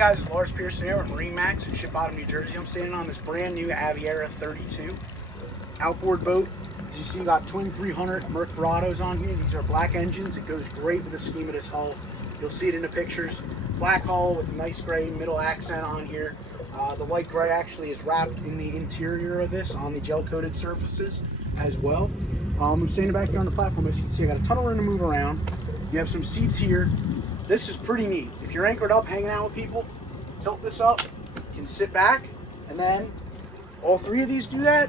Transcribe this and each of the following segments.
guys, it's Lars Pearson here with MarineMax in Ship Bottom, New Jersey. I'm standing on this brand new Aviara 32 outboard boat. As you see, you got twin 300 Merc on here. These are black engines. It goes great with the scheme of this hull. You'll see it in the pictures. Black hull with a nice gray middle accent on here. The light gray actually is wrapped in the interior of this on the gel coated surfaces as well. I'm standing back here on the platform. As you can see, I got a ton of room to move around. You have some seats here. This is pretty neat. If you're anchored up, hanging out with people, tilt this up, you can sit back, and then all three of these do that.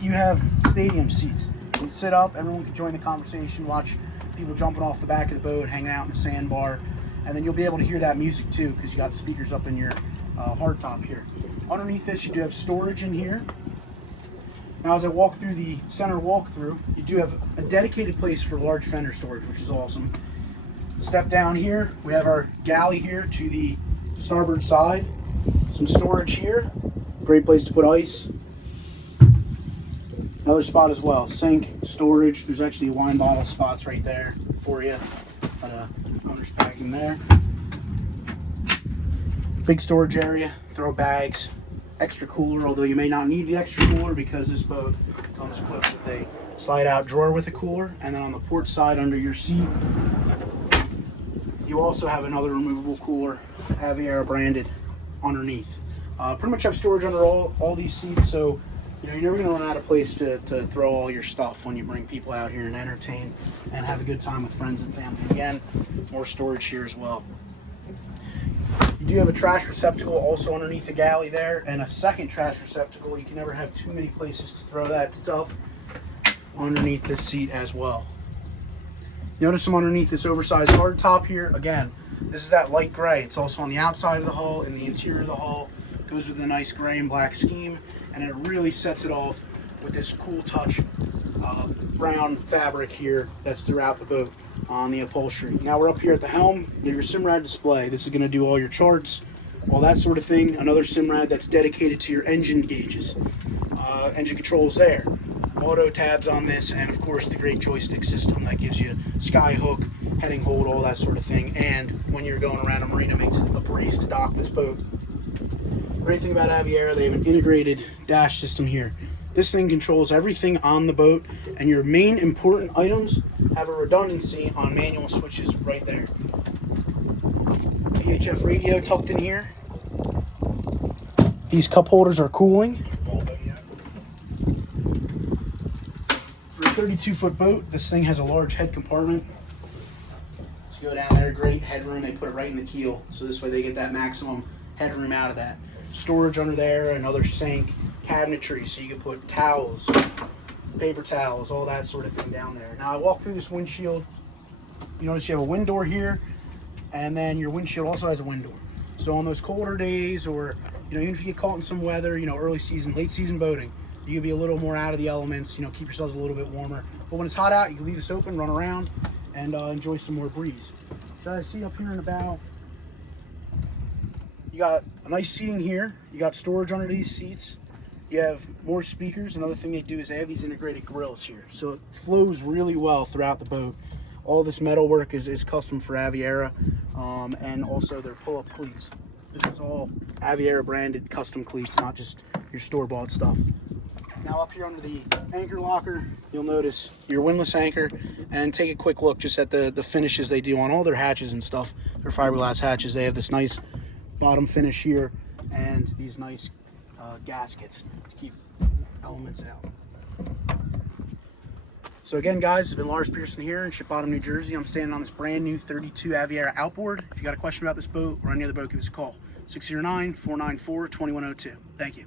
You have stadium seats. You can sit up, everyone can join the conversation, watch people jumping off the back of the boat, hanging out in the sandbar, and then you'll be able to hear that music too, because you got speakers up in your hardtop here. Underneath this, you do have storage in here. Now, as I walk through the center walkthrough, you do have a dedicated place for large fender storage, which is awesome. Step down here, we have our galley here to the starboard side. Some storage here, great place to put ice. Another spot as well, sink, storage. There's actually wine bottle spots right there for you. Owner's packing there. Big storage area, throw bags, extra cooler, although you may not need the extra cooler because this boat comes equipped with a slide out drawer with a cooler. And then on the port side under your seat, you also have another removable cooler, Aviara branded, underneath. Pretty much have storage under all these seats, so you're never going to run out of place to throw all your stuff when you bring people out here and entertain and have a good time with friends and family. Again, more storage here as well. You do have a trash receptacle also underneath the galley there, and a second trash receptacle. You can never have too many places to throw that stuff underneath this seat as well. Notice I'm underneath this oversized hard top here. Again, this is that light gray. It's also on the outside of the hull, in the interior of the hull. Goes with a nice gray and black scheme, and it really sets it off with this cool touch brown fabric here that's throughout the boat on the upholstery. Now we're up here at the helm. Your SIMRAD display. This is going to do all your charts, all that sort of thing. Another SIMRAD that's dedicated to your engine gauges. Engine controls there. Auto tabs on this, and of course the great joystick system that gives you sky hook, heading hold, all that sort of thing. And when you're going around a marina, makes it a breeze to dock this boat. Great thing about Aviara, they have an integrated dash system here. This thing controls everything on the boat, and your main important items have a redundancy on manual switches right there. VHF radio tucked in here. These cup holders are cooling. For a 32-foot boat, this thing has a large head compartment. So you go down there, great headroom. They put it right in the keel, so this way they get that maximum headroom out of that. Storage under there, another sink, cabinetry, so you can put towels, paper towels, all that sort of thing down there. Now I walk through this windshield. You notice you have a wind door here, and then your windshield also has a wind door. So on those colder days, or even if you get caught in some weather, early season, late season boating, you can be a little more out of the elements, keep yourselves a little bit warmer. But when it's hot out, you can leave this open, run around, and enjoy some more breeze. So I see up here in the bow, you got a nice seating here. You got storage under these seats. You have more speakers. Another thing they do is they have these integrated grills here. So it flows really well throughout the boat. All this metal work is custom for Aviara, and also their pull-up cleats. This is all Aviara branded custom cleats, not just your store-bought stuff. Now up here under the anchor locker, you'll notice your windlass anchor, and take a quick look just at the finishes they do on all their hatches and stuff. Their fiberglass hatches, they have this nice bottom finish here and these nice gaskets to keep elements out. So again, guys, it's been Lars Pearson here in Ship Bottom, New Jersey. I'm standing on this brand new 32 Aviara Outboard. If you got a question about this boat or any other boat, give us a call. 609-494-2102. Thank you.